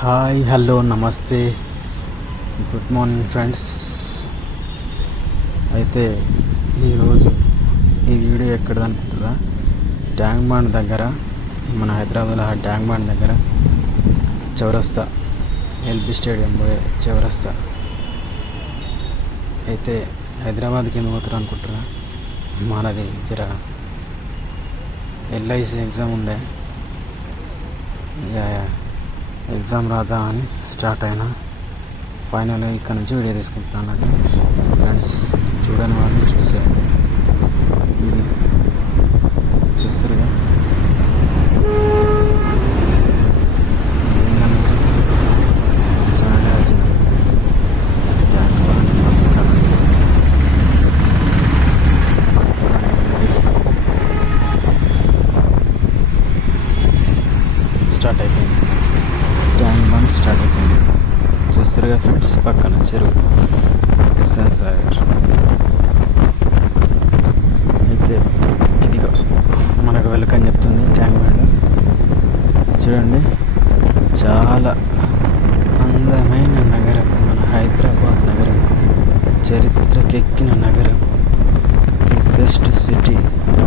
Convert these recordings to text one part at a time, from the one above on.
Hi hello నమస్తే. Good morning friends. అయితే ఈరోజు ఈ వీడియో ఎక్కడ అనుకుంటారా ట్యాంక్ బాండ్ దగ్గర మన హైదరాబాద్లో ఆ ట్యాంక్ బాండ్ దగ్గర చౌరస్తా ఎల్బీ స్టేడియం పోయే చౌరస్తా. అయితే హైదరాబాద్కి ఎందుకు పోతారు అనుకుంటారా మనది జర ఎల్ఐసి ఎగ్జామ్ ఉండే. యా. ఎగ్జామ్ రాదా అని స్టార్ట్ అయినా ఫైనల్గా ఇక్కడ నుంచి వీడియో తీసుకుంటున్నాను అన్నట్టు ఫ్రెండ్స్ చూడని వాళ్ళు చూసేయండి. ఇది చూస్తారుగా. ఏంటంటే స్టార్ట్ అయిపోయింది. ట్యాంక్ బండ్ స్టార్ట్ అయిపోయింది చూస్తారుగా ఫ్రెండ్స్ పక్కన చెరువు ఎస్ఎన్ సాగర్ అయితే ఇదిగో మనకు వెల్కమ్ చెప్తుంది ట్యాంక్ బండ్ చూడండి చాలా అందమైన నగరం మన హైదరాబాద్ నగరం. చరిత్రకెక్కిన నగరం. The best city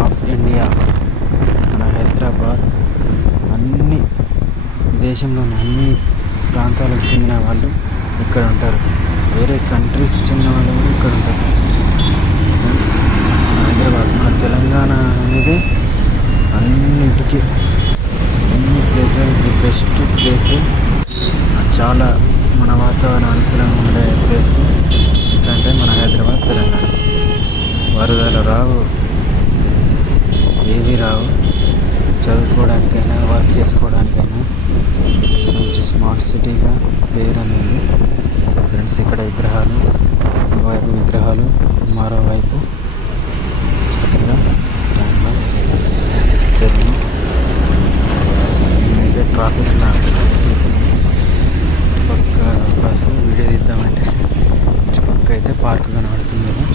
of India మన హైదరాబాద్. అన్ని దేశంలోని అన్ని ప్రాంతాలకు చెందిన వాళ్ళు ఇక్కడ ఉంటారు. వేరే కంట్రీస్కి చెందిన వాళ్ళు కూడా ఇక్కడ ఉంటారు. ఫ్రెండ్స్ హైదరాబాద్ మన తెలంగాణ అనేది అన్నింటికి అన్ని ప్లేస్లలో ది బెస్ట్ ప్లేస్ చాలా మన వాతావరణ అనుకూలంగా ఉండే ప్లేస్ ఎందుకంటే మన హైదరాబాద్ తెలంగాణ. వరదలు రావు ఏవి రావు. చదువుకోవడానికైనా వర్క్ చేసుకోవడానికైనా స్మార్ట్ సిటీగా పేరు ఫ్రెండ్స్ ఇక్కడ విగ్రహాలు ఒకవైపు విగ్రహాలు మరోవైపు చూస్తారుగా ట్యాంక్లో చెరువు. అయితే ట్రాఫిక్లో వెళ్తున్నాం పక్క బస్సు వీడియో తీద్దామంటే ఇటుపక్క అయితే పార్క్ కనబడుతుంది కదా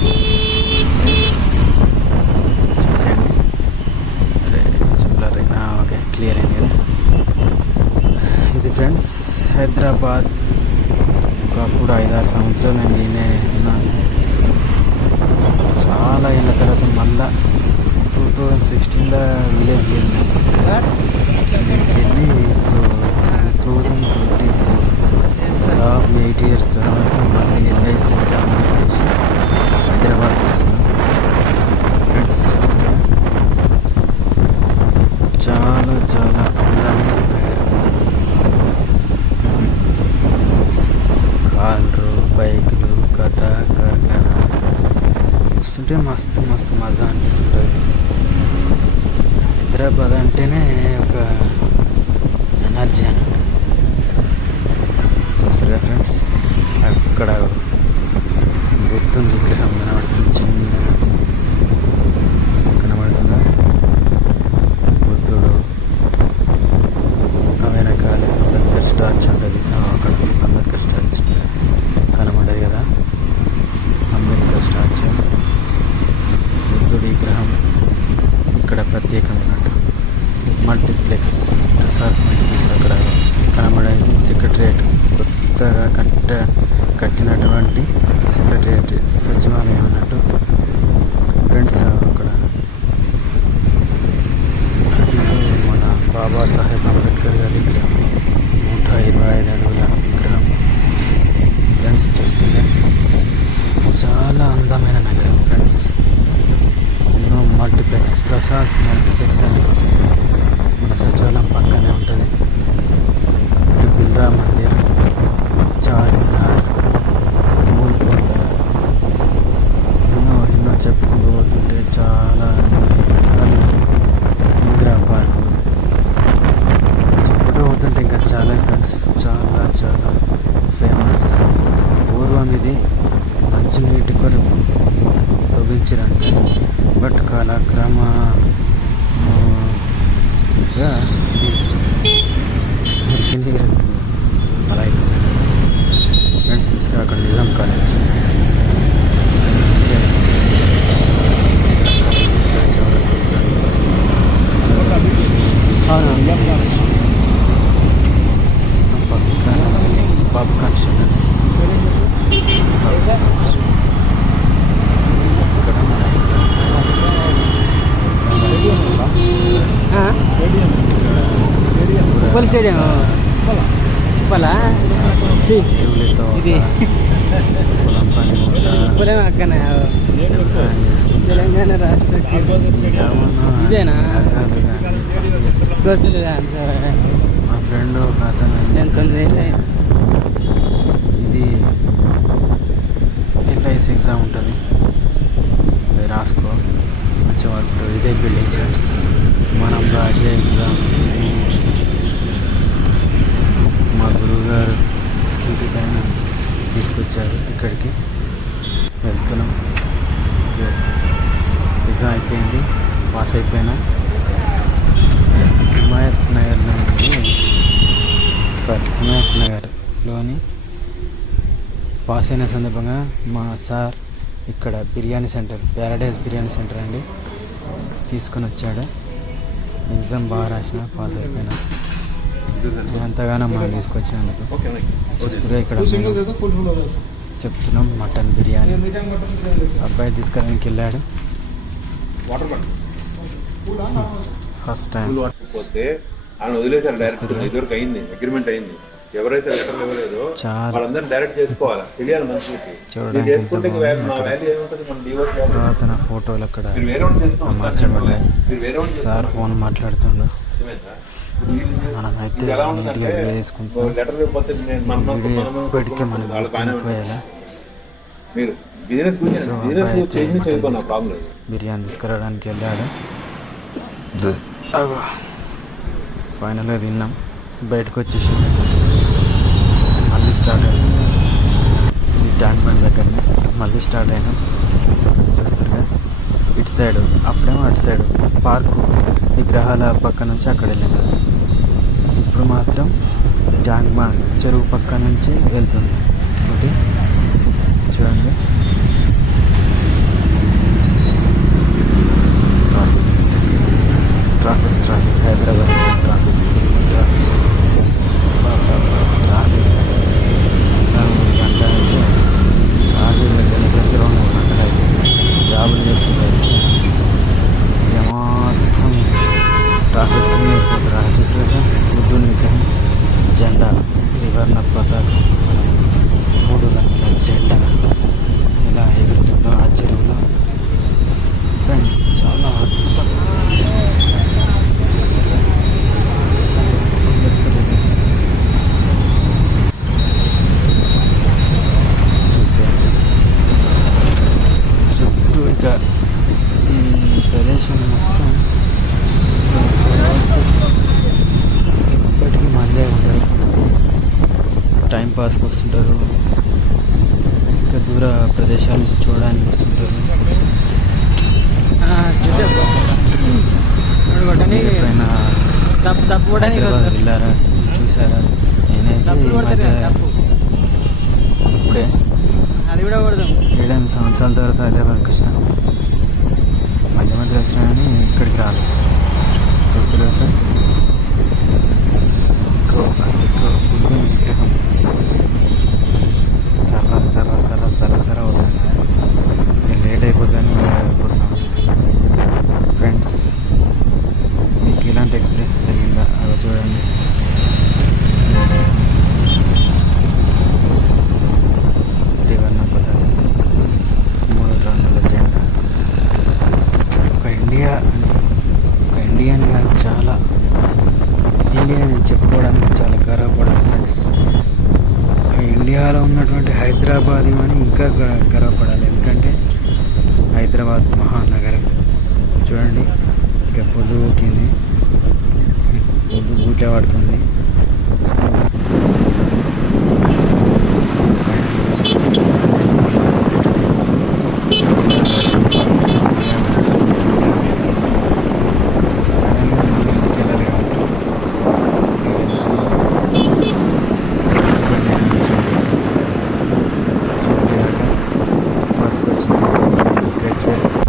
ఫ్రెండ్స్ చూసేయండి అరే కొంచెం బ్లర్ అయినా ఓకే క్లియర్ అయింది కదా ఇది ఫ్రెండ్స్ హైదరాబాద్ ఒకప్పుడు ఐదారు నేను నేనే ఉన్నా చాలా ఏళ్ళ తర్వాత మళ్ళా టూ థౌజండ్ సిక్స్టీన్లో విలేజ్కి వెళ్ళినా. విలేజ్కి వెళ్ళి ఇప్పుడు టూ థౌజండ్ ట్వంటీ ఫోర్ దాదాపు ఎయిట్ ఇయర్స్ తర్వాత మళ్ళీ ఎల్ఐసి ఎగ్జామ్ అని చెప్పేసి హైదరాబాద్కి వస్తున్నాను ఫ్రెండ్స్ చూస్తున్నా. చాలా చాలా అందమైన కాళ్ళు బైకులు కథ కార్ఖానా వస్తుంటే మస్తు మస్తు మజా అనిపిస్తుంటుంది. హైదరాబాద్ అంటేనే ఒక ఎనర్జీ అన్నట్టు చూస్తారా ఫ్రెండ్స్? అక్కడ గుర్తుంది విగ్రహం కనబడుతుంది చిన్నగా కనబడుతుందా? బుద్ధుడు వెనకాల అంబేద్కర్ స్టార్చ్ ఉంటుంది. అక్కడ అంబేద్కర్ స్టార్చ్ కనబడదు కదా అంబేద్కర్ స్టాచ్యూ బుద్ధుడి విగ్రహం ఇక్కడ ప్రత్యేకమైనట్టు మల్టీప్లెక్స్ ప్రసాద్ మల్టీప్లెక్స్ అక్కడ కనబడేది. సెక్రటరియట్ కొత్తగా కట్ట కట్టినటువంటి సెక్రటరియట్ సచివాలయం అన్నట్టు ఫ్రెండ్స్ అక్కడ. అది మన బాబాసాహెబ్ అంబేద్కర్ గారి విగ్రహం. నూట ఇరవై ఐదు అడుగుల విగ్రహం. ఫ్రెండ్స్ చూస్తుంటే చాలా అందమైన నగరం ఫ్రెండ్స్. ఎన్నో మల్టీప్లెక్స్ ప్రసాద్ మల్టీప్లెక్స్ అని సచివాలయం పక్కనే ఉంటుంది. ఇటు బిర్లా మందిర్ చార్మినార్ గోల్కొండ ఎన్నో ఎన్నో చెప్పుకుంటూ పోతుంటే చాలా అన్ని రకాలు ఇందిరా పార్కు. చెప్పుకుంటూ పోతుంటే ఇంకా చాలా ఫ్రెండ్స్ చాలా చాలా ఫేమస్. పూర్వం ఇది మంచినీటి కొరకు తవ్వించారంట బట్ కాలక్రమ గా ఇది మురికి నీరు అలా అయిపోయింది ఫ్రెండ్స్ చూసారా అక్కడ నిజాం కాలేజ్ చౌరస్తా సార్ చౌరస్తా అవునా పక్క స్టేడియం ఉప్పలా ఇది పొలం పని ఉప్పలేమో అక్కనే తెలంగాణ రాష్ట్ర ఇదేనా? మా ఫ్రెండ్ ఒక అతను ఇది ఎల్ఐసి ఎగ్జామ్ ఉంటుంది అది రాసుకో మంచి వర్క్ ఇదే బిల్డింగ్ ఫ్రెండ్స్ మనం రాసే ఎగ్జామ్ ఇది గారు స్కూటీ పైన తీసుకొచ్చారు ఇక్కడికి. వెళ్తున్నాం. ఓకే. ఎగ్జామ్ అయిపోయింది. పాస్ అయిపోయినా. హిమాయత్ నగర్ నుండి సారీ హిమాయత్ నగర్లోని పాస్ అయిన సందర్భంగా మా సార్ ఇక్కడ biryani centre Paradise biryani centre అండి తీసుకొని వచ్చాడు. ఎగ్జామ్ బాగా రాసిన పాస్ అయిపోయినా. ఎంతగానో మనం తీసుకొచ్చినందుకు చూస్తున్నా ఇక్కడ చెప్తున్నాం మటన్ బిర్యానీ. అబ్బాయి తీసుకురానికి వెళ్ళాడు. బాటిల్. First time. ఆయన వదిలేశారు డైరెక్ట్? ఇదివరకు అయింది అగ్రిమెంట్ అయింది. ఎవరైతే లెటర్ ఇవ్వలేదో చాలా. వాళ్ళందరూ డైరెక్ట్ చేసుకోవాలి. తెలియాలి మనుషులకి చేసుకుంటే నా. వాల్యూ ఏముంటుంది? మన డివోర్స్ ఫోటోలు అక్కడ మీరు వేరే వాళ్ళు చేసుకోండి మార్చబడ్డాయి. మీరు వేరే సార్ ఫోన్ మాట్లాడుతుండు? మనమైతే నీట్గా ఇవ్వకపోతే నేను మన లేదు. బిర్యానీ తీసుకురావడానికి వెళ్ళాడు. ఫైనల్గా తిన్నాం. బయటకు వచ్చేసి మళ్ళీ స్టార్ట్ అయింది ఈ ట్యాంక్ బండ్ దగ్గరనే మళ్ళీ స్టార్ట్ అయినాం. చూస్తారుగా ఇటు సైడ్ అప్పుడేమో అటు సైడ్ పార్కు విగ్రహాల పక్క నుంచి అక్కడ వెళ్ళాం కదా ఇప్పుడు మాత్రం ట్యాంక్ బండ్ చెరువు పక్క నుంచి వెళ్తుంది. స్కూటీ? చూడండి. Traffic. Traffic traffic. Hyderabad traffic traffic traffic sir మూడు గంట అయితే ట్రాఫిక్ దగ్గర దగ్గర మూడు గంటలు అయిపోయింది జాబులు చేసుకుంటే ఏమాత్రం ట్రాఫిక్ నేర్పుతారు చూసారుగా బుద్ధుని విగ్రహం జెండా త్రివర్ణ పతాకం మన మూడు రంగుల జెండా ఎలా ఎగురుతుందో ఆ చెరువులో ఫ్రెండ్స్ చాలా అద్భుతంగా ఉంది చూస్తారా అంబేద్కర్ ఇది. చూసేయండి చుట్టూ ఇక ఈ ప్రదేశం మొత్తం ట్వంటీ ఫోర్ అవర్స్ ఎప్పటికీ మందే ఉంటారు పాస్కి వస్తుంటారు. ఇంకా దూర ప్రదేశాల నుంచి చూడడానికి వస్తుంటారు. ఎప్పుడైనా హైదరాబాద్ వెళ్ళారా? చూసారా? నేనైతే ఈ మధ్య ఇప్పుడే ఏడెనిమిది సంవత్సరాల తర్వాత హైదరాబాద్కి వచ్చిన. మధ్య మధ్యలో వచ్చినా కానీ ఇక్కడికి రాలేదు చూస్తారు ఫ్రెండ్స్ అదిగో అదిగో బుద్ధుని విగ్రహం. సర్ర సర్ర సర్ర సర్ర సర్ర అవుతుంది. నేను లేట్ అయిపోతాను అయిపోతున్నాను ఫ్రెండ్స్ మీకు ఇలాంటి ఎక్స్పీరియన్స్ జరిగిందా? అవి చూడండి. త్రివర్ణ పతాకం మూడు రంగుల జెండా ఒక ఇండియా అని ఒక ఇండియన్గా చాలా. ఇండియా అని చెప్పుకోవడానికి చాలా గర్వపడాలి ఫ్రెండ్స్ ఇండియాలో ఉన్నటువంటి హైదరాబాద్ అని ఇంకా గర్వపడాలి. ఎందుకంటే హైదరాబాద్ మహానగరం. చూడండి ఇంకా పొద్దు ఊకింది పొద్దు బూట్లే పడుతుంది. сказки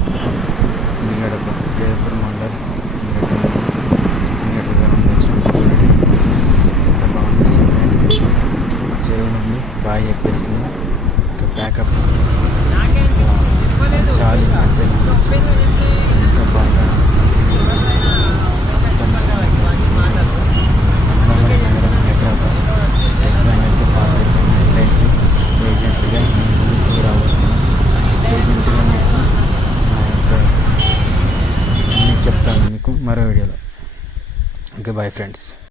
మరో వీడియోలో ఓకే బాయ్ ఫ్రెండ్స్